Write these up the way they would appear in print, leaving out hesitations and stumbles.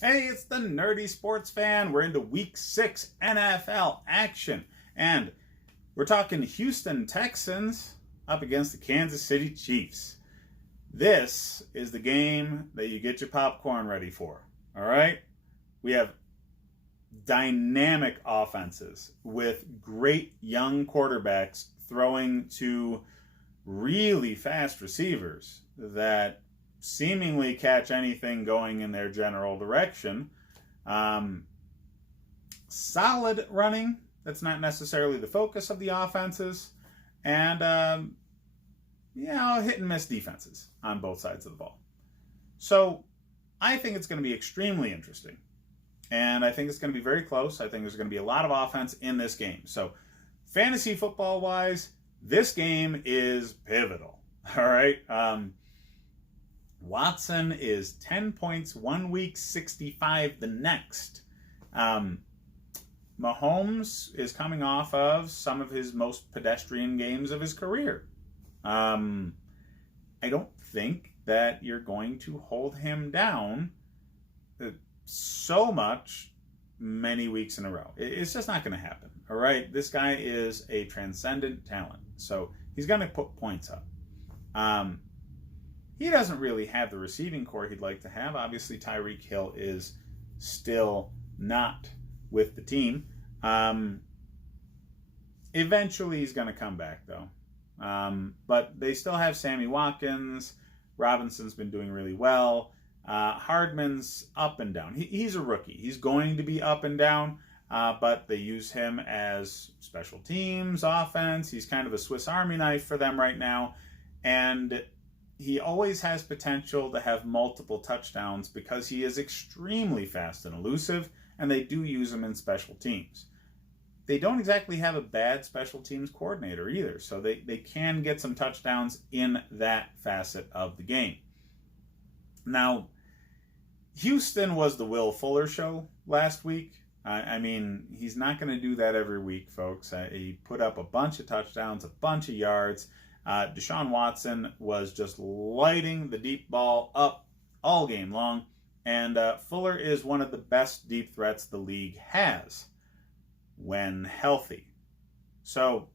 Hey, it's the Nerdy Sports Fan. We're into Week 6 NFL action. And we're talking Houston Texans up against the Kansas City Chiefs. This is the game that you get your popcorn ready for. All right? We have dynamic offenses with great young quarterbacks throwing to really fast receivers that seemingly catch anything going in their general direction. Solid running, that's not necessarily the focus of the offenses, and hit and miss defenses on both sides of the ball. So I think it's going to be extremely interesting, and I think it's going to be very close. I think there's going to be a lot of offense in this game. So fantasy football wise, this game is pivotal. All right. Watson is 10 points one week, 65 the next. Mahomes is coming off of some of his most pedestrian games of his career. I don't think that you're going to hold him down so much many weeks in a row. It's just not going to happen. All right. This guy is a transcendent talent. So he's going to put points up. He doesn't really have the receiving core he'd like to have. Obviously, Tyreek Hill is still not with the team. Eventually, he's going to come back, though. But they still have Sammy Watkins. Robinson's been doing really well. Hardman's up and down. He's a rookie. He's going to be up and down, but they use him as special teams, offense. He's kind of a Swiss Army knife for them right now. And he always has potential to have multiple touchdowns because he is extremely fast and elusive, and they do use him in special teams. They don't exactly have a bad special teams coordinator either, so they can get some touchdowns in that facet of the game. Now, Houston was the Will Fuller show last week. I mean, he's not going to do that every week, folks. He put up a bunch of touchdowns, a bunch of yards. Deshaun Watson was just lighting the deep ball up all game long, and Fuller is one of the best deep threats the league has when healthy. So,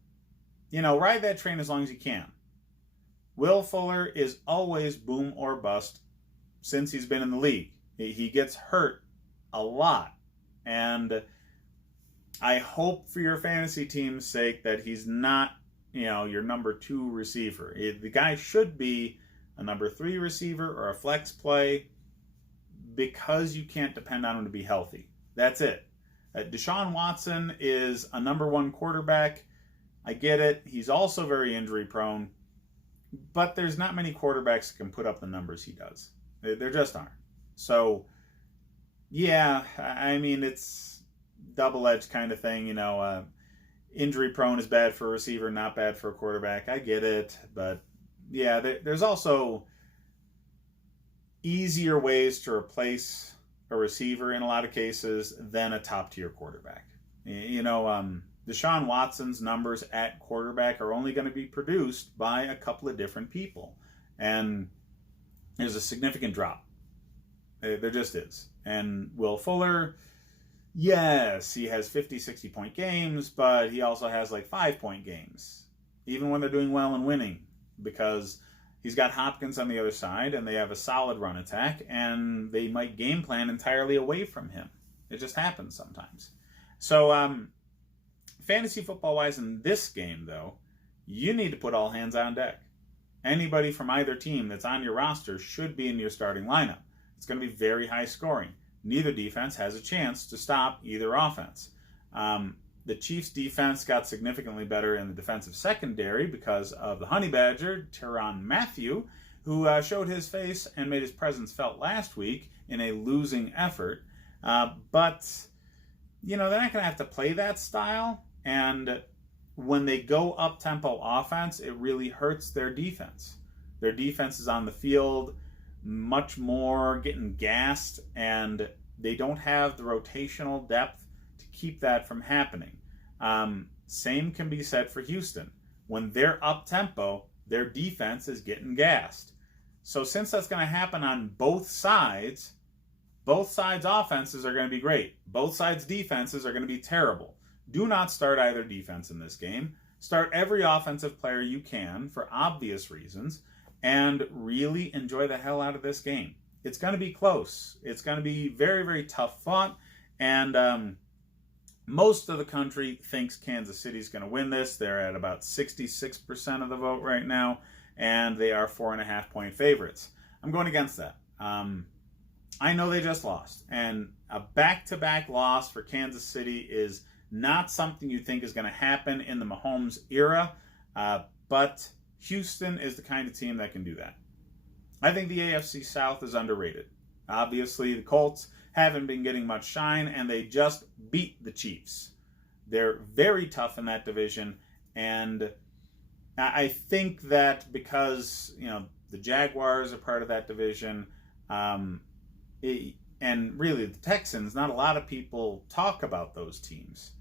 ride that train as long as you can. Will Fuller is always boom or bust since he's been in the league. He gets hurt a lot, and I hope for your fantasy team's sake that he's not your number 2 receiver. The guy should be a number 3 receiver or a flex play because you can't depend on him to be healthy. That's it. Deshaun Watson is a number 1 quarterback. I get it. He's also very injury prone, but there's not many quarterbacks that can put up the numbers he does. There just aren't. So, yeah, I mean, it's double-edged kind of thing, Injury prone is bad for a receiver, not bad for a quarterback. I get it. But yeah, there's also easier ways to replace a receiver in a lot of cases than a top tier quarterback. Deshaun Watson's numbers at quarterback are only going to be produced by a couple of different people. And there's a significant drop. There just is. And Will Fuller, yes, he has 50, 60-point games, but he also has 5-point games, even when they're doing well and winning, because he's got Hopkins on the other side, and they have a solid run attack, and they might game plan entirely away from him. It just happens sometimes. So, fantasy football-wise in this game, though, you need to put all hands on deck. Anybody from either team that's on your roster should be in your starting lineup. It's going to be very high scoring. Neither defense has a chance to stop either offense. The Chiefs' defense got significantly better in the defensive secondary because of the Honey Badger, Tyrann Mathieu, who showed his face and made his presence felt last week in a losing effort. But they're not going to have to play that style. And when they go up-tempo offense, it really hurts their defense. Their defense is on the field much more getting gassed, and they don't have the rotational depth to keep that from happening. Same can be said for Houston. When they're up-tempo, their defense is getting gassed. So since that's going to happen on both sides, Both sides' offenses are going to be great. Both sides' defenses are going to be terrible. Do not start either defense in this game. Start every offensive player you can for obvious reasons and really enjoy the hell out of this game. It's going to be close. It's going to be very, very tough fought. And most of the country thinks Kansas City's going to win this. They're at about 66% of the vote right now, and they are 4.5-point favorites. I'm going against that. I know they just lost, and a back-to-back loss for Kansas City is not something you think is going to happen in the Mahomes era, but Houston is the kind of team that can do that. I think the AFC South is underrated. Obviously, the Colts haven't been getting much shine, and they just beat the Chiefs. They're very tough in that division, and I think that because, the Jaguars are part of that division, and really the Texans, not a lot of people talk about those teams.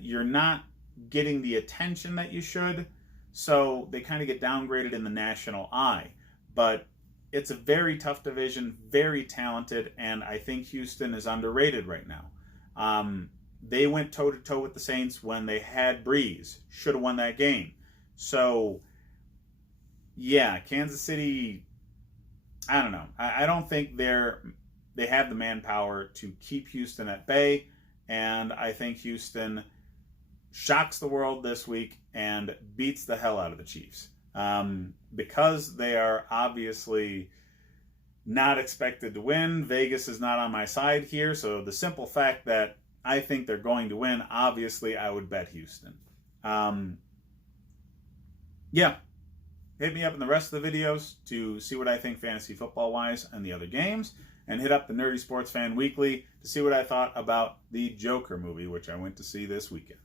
You're not getting the attention that you should, so they kind of get downgraded in the national eye. But it's a very tough division, very talented, and I think Houston is underrated right now. They went toe-to-toe with the Saints when they had Breeze. Should have won that game. So, yeah, Kansas City, I don't know. I don't think they have the manpower to keep Houston at bay, and I think Houston shocks the world this week and beats the hell out of the Chiefs. Because they are obviously not expected to win. Vegas is not on my side here, so the simple fact that I think they're going to win, obviously I would bet Houston. Yeah, hit me up in the rest of the videos to see what I think fantasy football-wise and the other games, and hit up the Nerdy Sports Fan Weekly to see what I thought about the Joker movie, which I went to see this weekend.